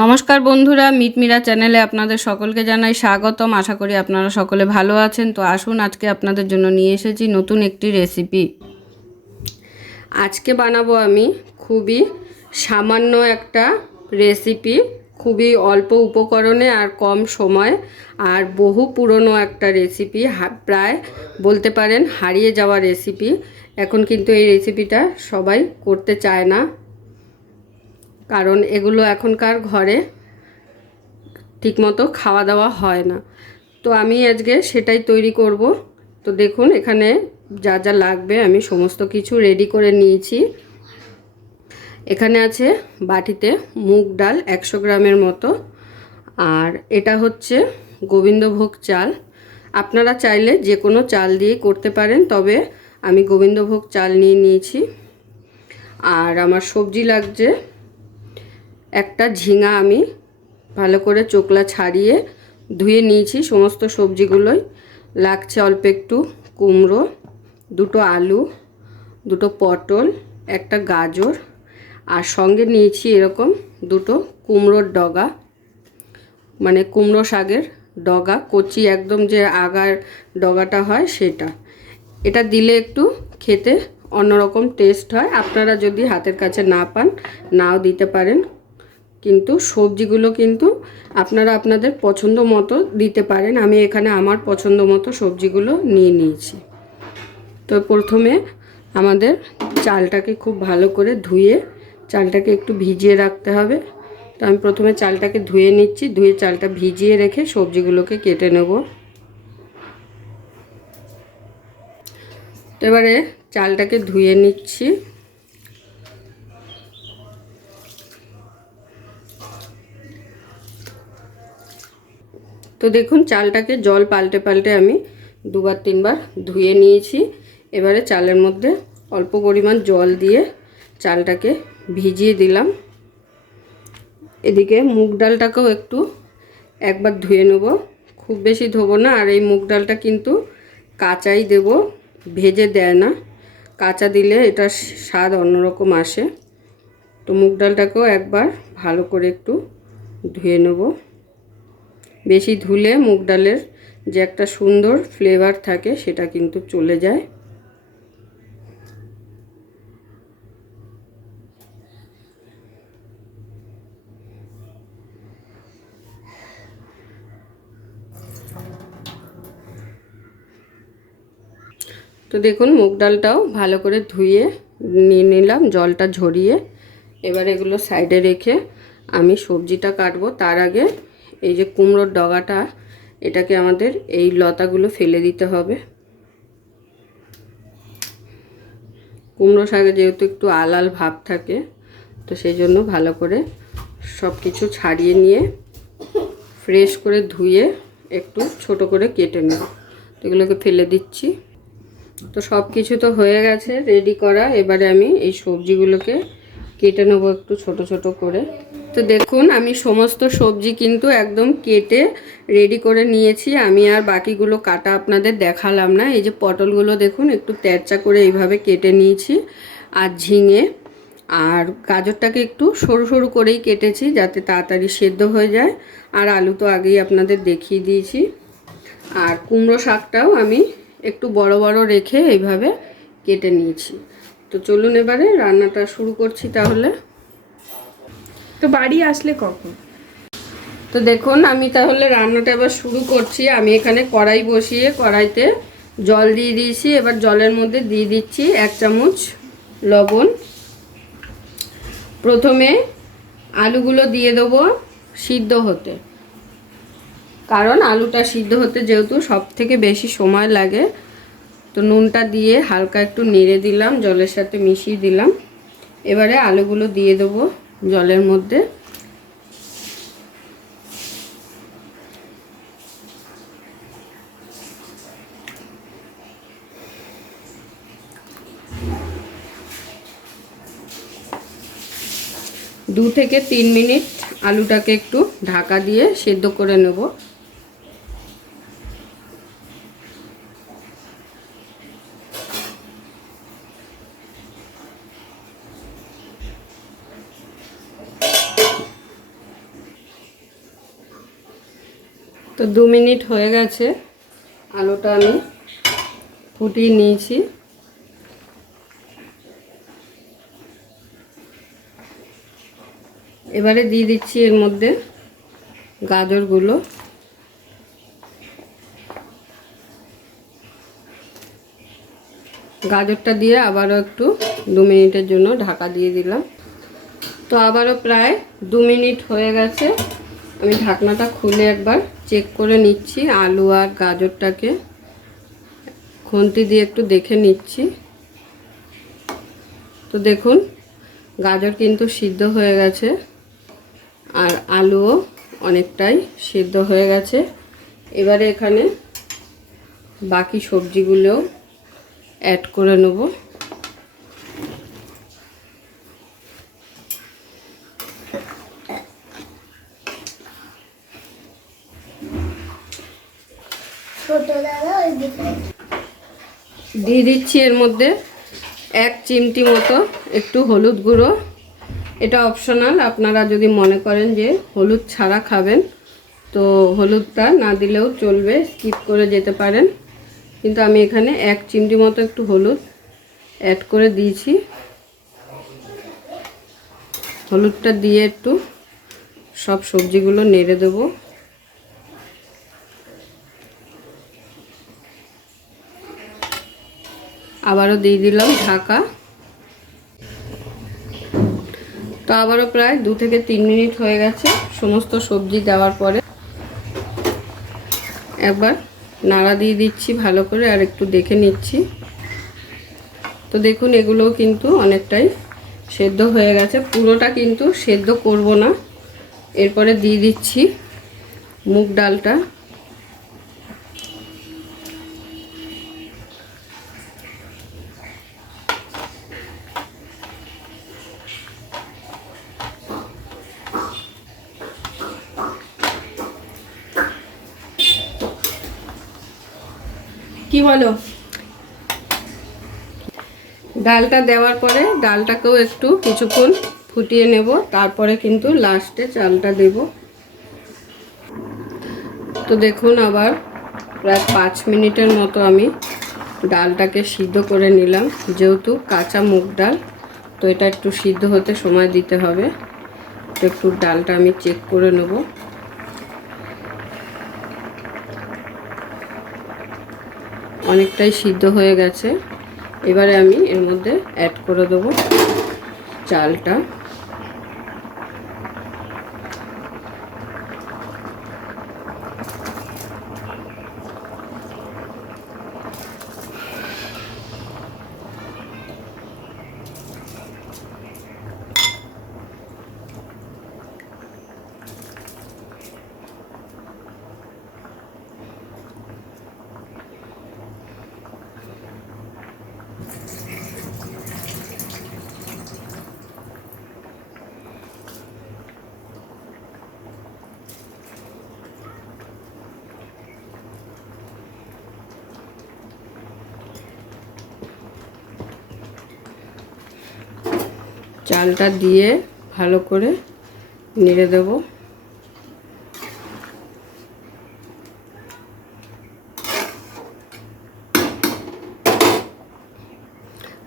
নমস্কার বন্ধুরা মিটমিরা চ্যানেলে আপনাদের সকলকে জানাই স্বাগতম। আশা করি আপনারা সকলে ভালো আছেন। তো আসুন, আজকে আপনাদের জন্য নিয়ে এসেছি নতুন একটি রেসিপি আজকে বানাবো আমি খুবই সামান্য একটা রেসিপি খুবই অল্প উপকরণে আর কম সময়, আর বহু পুরনো একটা রেসিপি প্রায় বলতে পারেন হারিয়ে যাওয়া রেসিপি এখন কিন্তু এই রেসিপিটা সবাই করতে চায় না। কারণ এগুলো এখনকার ঘরে ঠিকমতো খাওয়া দাওয়া হয় না। তো আমি আজকে সেটাই তৈরি করব। তো দেখুন, এখানে যা যা লাগবে আমি সমস্ত কিছু রেডি করে নিয়েছি। এখানে আছে বাটিতে মুগ ডাল একশো গ্রামের মতো। আর এটা হচ্ছে গোবিন্দভোগ চাল। আপনারা চাইলে যে কোনো চাল দিয়েই করতে পারেন, তবে আমি গোবিন্দভোগ চাল নিয়ে নিয়েছি। আর আমার সবজি লাগছে একটা ঝিঙা আমি ভালো করে চোকলা ছাড়িয়ে ধুয়ে নিয়েছি, সমস্ত সবজিগুলোই। লাগছে অল্প একটু কুমড়ো, দুটো আলু, দুটো পটল, একটা গাজর, আর সঙ্গে নিয়েছি এরকম দুটো কুমড়োর ডগা। মানে কুমড়ো শাকের ডগা, কচি একদম যে আগার ডগাটা হয় সেটা। এটা দিলে একটু খেতে অন্যরকম টেস্ট হয়। আপনারা যদি হাতের কাছে না পান, নাও দিতে পারেন। কিন্তু সবজিগুলো কিন্তু আপনারা আপনাদের পছন্দ মতো দিতে পারেন। আমি এখানে আমার পছন্দ মতো সবজিগুলো নিয়ে নিয়েছি। তো প্রথমে আমাদের চালটাকে খুব ভালো করে ধুয়ে চালটাকে একটু ভিজিয়ে রাখতে হবে। তো আমি প্রথমে চালটাকে ধুয়ে নিচ্ছি, ধুয়ে চালটা ভিজিয়ে রেখে সবজিগুলোকে কেটে নেব। এবারে চালটাকে ধুয়ে নিচ্ছি। তো দেখুন, চালটাকে জল পাল্টে পাল্টে আমি দুবার, তিনবার ধুয়ে নিয়েছি। এবারে চালের মধ্যে অল্প পরিমাণ জল দিয়ে চালটাকে ভিজিয়ে দিলাম। এদিকে মুগ ডালটাকেও একটু একবার ধুয়ে নেব। খুব বেশি ধোবো না, আর এই মুগ ডালটা কিন্তু কাঁচাই দেব, ভেজে দেয় না। কাঁচা দিলে এটা স্বাদ অন্যরকম আসে। তো মুগ ডালটাকেও একবার ভালো করে একটু ধুয়ে নেব। বেশি ধুলে মুগ ডালের যে একটা সুন্দর ফ্লেভার থাকে, সেটা কিন্তু চলে যায়। তো দেখুন, মুগ ডালটাও ভালো করে ধুয়ে নিয়ে নিলাম, জলটা ঝরিয়ে। এবার এগুলো সাইডে রেখে আমি সবজিটা কাটবো। তার আগে এই যে কুমড়োর ডগাটা, এটাকে আমাদের এই লতাগুলো ফেলে দিতে হবে। কুমড়ো শাকে যেহেতু একটু আলাল ভাব থাকে, তো সেই জন্য ভালো করে সব কিছু ছাড়িয়ে নিয়ে, ফ্রেশ করে ধুয়ে একটু ছোট করে কেটে নেব। এগুলোকে ফেলে দিচ্ছি। তো সব কিছু তো হয়ে গেছে রেডি করা। এবারে আমি এই সবজিগুলোকে কেটে নেব একটু ছোট ছোট করে। তো দেখুন, আমি সমস্ত সবজি কিন্তু একদম কেটে রেডি করে নিয়েছি। আমি আর বাকিগুলো কাটা আপনাদের দেখালাম না। এই যে পটলগুলো দেখুন, একটু তেরচা করে এইভাবে কেটে নিয়েছি আর ঝিঙে। আর গাজরটাকে একটু সরু সরু করেই কেটেছি যাতে তাড়াতাড়ি সেদ্ধ হয়ে যায়। আর আলু তো আগেই আপনাদের দেখিয়ে দিয়েছি। আর কুমড়ো শাকটাও আমি একটু বড় বড় রেখে এইভাবে কেটে নিয়েছি। তো চলুন এবারে রান্নাটা শুরু করছি তাহলে। তো বাড়ি আসলে কখন? তো দেখুন, আমি তাহলে রান্নাটা এবার শুরু করছি। আমি এখানে কড়াই বসিয়ে কড়াইতে জল দিয়ে দিয়েছি। এবার জলের মধ্যে দিয়ে দিচ্ছি এক চামচ লবণ। প্রথমে আলুগুলো দিয়ে দেবো সিদ্ধ হতে। কারণ আলুটা সিদ্ধ হতে যেহেতু সব থেকে বেশি সময় লাগে, তো নুনটা দিয়ে হালকা একটু নেড়ে দিলাম, জলের সাথে মিশিয়ে দিলাম। এবারে আলুগুলো দিয়ে দেবো। জলের মধ্যে। দু থেকে তিন মিনিট আলুটাকে একটু ঢাকা দিয়ে সেদ্ধ করে নেব। তো দু মিনিট হয়ে গেছে। আলুটা আমি ফুটিয়ে নিয়েছি। এবারে দিয়ে দিচ্ছি এর মধ্যে গাজরগুলো। গাজরটা দিয়ে আবারও একটু দু মিনিটের জন্য ঢাকা দিয়ে দিলাম। তো আবারও প্রায় দু মিনিট হয়ে গেছে। আমি ঢাকনাটা খুলে একবার চেক করে নিচ্ছি, আলু আর গাজরটাকে। খুন্তি দিয়ে একটু দেখে নিচ্ছি। তো দেখুন, গাজর কিন্তু সিদ্ধ হয়ে গেছে, আর আলুও অনেকটাই সিদ্ধ হয়ে গেছে। এবারে এখানে বাকি সবজিগুলোও অ্যাড করে নেব। দিয়ে দিচ্ছি এর মধ্যে এক চিমটি মতো একটু হলুদ গুঁড়ো। এটা অপশনাল আপনারা যদি মনে করেন যে হলুদ ছাড়া খাবেন, তো হলুদটা না দিলেও চলবে স্কিপ করে যেতে পারেন। কিন্তু আমি এখানে এক চিমটি মতো একটু হলুদ অ্যাড করে দিয়েছি। হলুদটা দিয়ে একটু সব সবজিগুলো নেড়ে দেবো। আবারও দিয়ে দিলাম ঢাকা। তো আবারও প্রায় দু থেকে তিন মিনিট হয়ে গেছে সমস্ত সবজি দেওয়ার পরে। একবার নাড়া দিয়ে দিচ্ছি ভালো করে আর একটু দেখে নিচ্ছি। তো দেখুন এগুলোও কিন্তু অনেকটাই সেদ্ধ হয়ে গেছে। পুরোটা কিন্তু সেদ্ধ করব না। এরপরে দিয়ে দিচ্ছি মুগ ডালটা। কি বলো? ডালটা দেওয়ার পরে ডালটাকেও একটু কিছুক্ষণ ফুটিয়ে নেব, তারপরে কিন্তু লাস্টে চালটা দেব। তো দেখুন আবার প্রায় পাঁচ মিনিটের মতো আমি ডালটাকে সিদ্ধ করে নিলাম, যেহেতু কাঁচা মুগ ডাল, তো এটা একটু সিদ্ধ হতে সময় দিতে হবে। তো একটু ডালটা আমি চেক করে নেব। অনেকটাই সিদ্ধ হয়ে গেছে। এবারে আমি এর মধ্যে অ্যাড করে দেবো চালটা। চালটা দিয়ে ভালো করে নেড়ে দেব।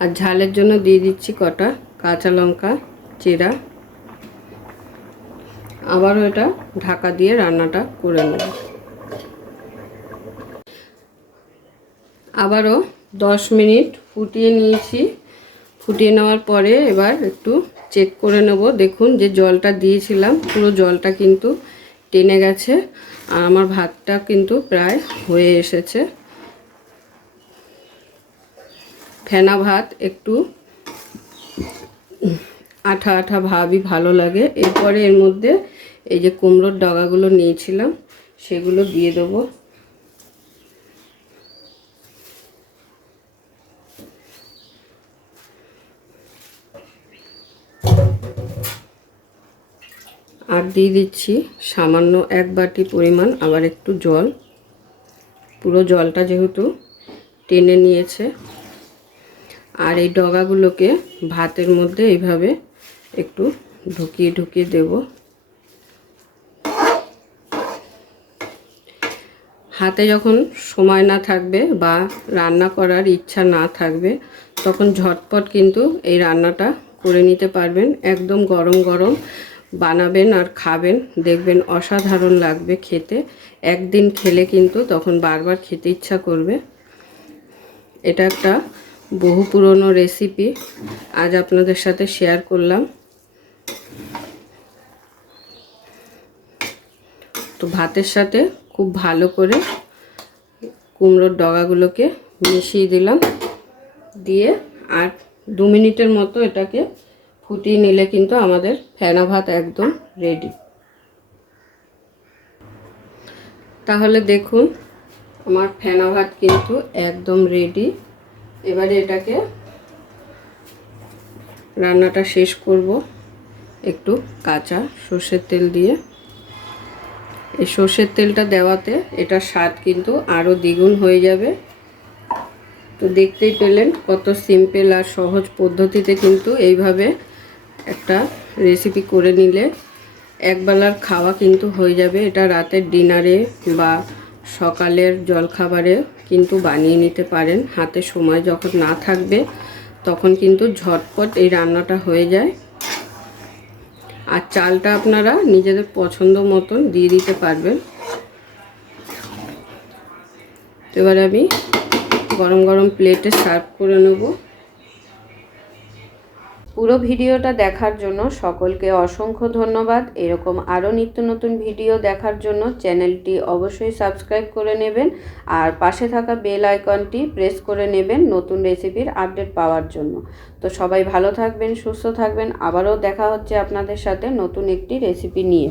আর ঝালের জন্য দিয়ে দিচ্ছি কটা কাঁচা লঙ্কা চিরা। আবারও এটা ঢাকা দিয়ে রান্নাটা করে নেব। আবারও দশ মিনিট ফুটিয়ে নিয়েছি। ফুটিয়ে নেওয়ার পরে এবার একটু চেক করে নেব। দেখুন যে জলটা দিয়েছিলাম, পুরো জলটা কিন্তু টেনে গেছে আর আমার ভাতটা কিন্তু প্রায় হয়ে এসেছে। ফেনা ভাত একটু আঠা আঠা ভাবই ভালো লাগে। এরপরে এর মধ্যে এই যে কুমড়োর ডগাগুলো নিয়েছিলাম, সেগুলো দিয়ে দেবো। দিয়ে দিচ্ছি। সামান্য এক বাটি পরিমাণ, আবার একটু জল। পুরো জলটা যেহেতু টেনে নিয়েছে। আর এই ডগাগুলোকে ভাতের মধ্যে এইভাবে একটু ঢুকিয়ে ঢুকিয়ে দেব। হাতে যখন সময় না থাকবে বা রান্না করার ইচ্ছা না থাকবে, তখন ঝটপট কিন্তু এই রান্নাটা করে নিতে পারবেন। একদম গরম গরম বানাবেন আর খাবেন। দেখবেন অসাধারণ লাগবে খেতে। একদিন খেলে কিন্তু তখন বারবার খেতে ইচ্ছা করবে। এটা একটা বহু পুরনো রেসিপি আজ আপনাদের সাথে শেয়ার করলাম। তো ভাতের সাথে খুব ভালো করে কুমড়োর ডগাগুলোকে মিশিয়ে দিলাম। দিয়ে আর দু মিনিটের মতো এটাকে ফুটিয়ে নিলে কিন্তু আমাদের ফেনা ভাত একদম রেডি তাহলে দেখুন, আমার ফেনা ভাত কিন্তু একদম রেডি এবারে এটাকে রান্নাটা শেষ করব একটু কাঁচা সর্ষের তেল দিয়ে। এই সর্ষের তেলটা দেওয়াতে এটার স্বাদ কিন্তু আরও দ্বিগুণ হয়ে যাবে। তো দেখতেই পেলেন কত সিম্পল আর সহজ পদ্ধতিতে কিন্তু এইভাবে একটা রেসিপি করে নিলে একবেলার খাওয়া কিন্তু হয়ে যাবে। এটা রাতের ডিনারে বা সকালের জলখাবারে কিন্তু বানিয়ে নিতে পারেন। হাতে সময় যখন না থাকবে, তখন কিন্তু ঝটপট এই রান্নাটা হয়ে যায়। আর চালটা আপনারা নিজেদের পছন্দ মতন দিয়ে দিতে পারবেন। এবার আমি গরম গরম প্লেটে সার্ভ করে নেব। পুরো ভিডিওটা দেখার জন্য সকলকে অসংখ্য ধন্যবাদ। এরকম আরও নিত্য নতুন ভিডিও দেখার জন্য চ্যানেলটি অবশ্যই সাবস্ক্রাইব করে নেবেন আর পাশে থাকা বেল আইকনটি প্রেস করে নেবেন নতুন রেসিপির আপডেট পাওয়ার জন্য। তো সবাই ভালো থাকবেন, সুস্থ থাকবেন। আবারও দেখা হচ্ছে আপনাদের সাথে নতুন একটি রেসিপি নিয়ে।